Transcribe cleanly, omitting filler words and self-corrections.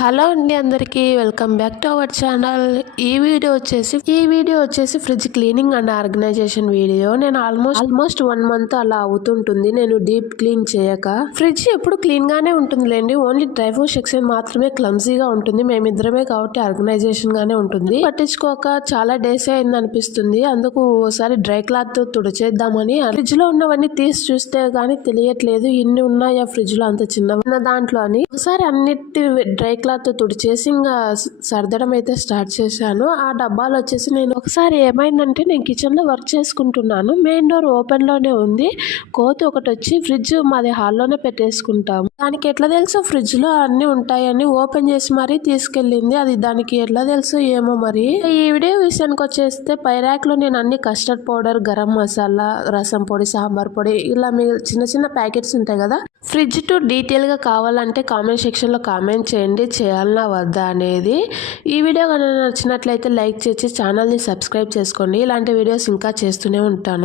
Hello అండి అందరికీ welcome back to our channel. ఈ వీడియో వచ్చేసి fridge cleaning and organization video. నేను ఆల్మోస్ట్ 1 మంత్ అలా అవుతుంటుంది నేను డీప్ క్లీన్ చేయక. ఫ్రిడ్జ్ ఎప్పుడు క్లీన్ గానే ఉంటుందిలేండి, ఓన్లీ డ్రై ఫ్రూట్ సెక్షన్ మాత్రమే క్లమ్జీగా ఉంటుంది. మేమిద్దరమే కాబట్టి ఆర్గనైజేషన్ గానే ఉంటుంది. పట్టించుకోక చాలా డేస్ అయింది అనిపిస్తుంది. అందుకు ఓసారి డ్రై క్లాత్ తో తుడిచేద్దామని ఫ్రిడ్జ్ లో ఉన్నవన్నీ తీసి చూస్తే గానీ తెలియట్లేదు ఇన్ని ఉన్నాయా ఫ్రిడ్జ్ లో అంత చిన్న దాంట్లో అని. ఒకసారి అన్నిటి డ్రై క్లాత్ తుడిచేసి ఇంకా సర్దడం అయితే స్టార్ట్ చేశాను. ఆ డబ్బాలు వచ్చేసి నేను ఒకసారి ఏమైందంటే నేను కిచెన్ లో వర్క్ చేసుకుంటున్నాను, మెయిన్ డోర్ ఓపెన్ లోనే ఉంది. కోతి ఒకటి వచ్చి ఫ్రిడ్జ్ మాది హాల్లోనే పెట్టేసుకుంటాము, దానికి ఎట్లా తెలుసు ఫ్రిడ్జ్ లో అన్ని ఉంటాయని ఓపెన్ చేసి మరీ తీసుకెళ్ళింది. అది దానికి ఎట్లా తెలుసు ఏమో మరి. ఈ వీడియో విషయానికి వచ్చేస్తే పై ర్యాక్ లో నేను అన్ని కస్టర్డ్ పౌడర్, గరం మసాలా, రసం పొడి, సాంబార్ పొడి ఇలా చిన్న చిన్న ప్యాకెట్స్ ఉంటాయి కదా. ఫ్రిడ్జ్ టు డీటెయిల్ గా కావాలంటే కామెంట్ సెక్షన్ లో కామెంట్ చేయండి చేయాలనా వద్దా అనేది. ఈ వీడియో కనుక నచ్చినట్లయితే లైక్ చేసి ఛానల్ని సబ్స్క్రైబ్ చేసుకోండి. ఇలాంటి వీడియోస్ ఇంకా చేస్తూనే ఉంటాను.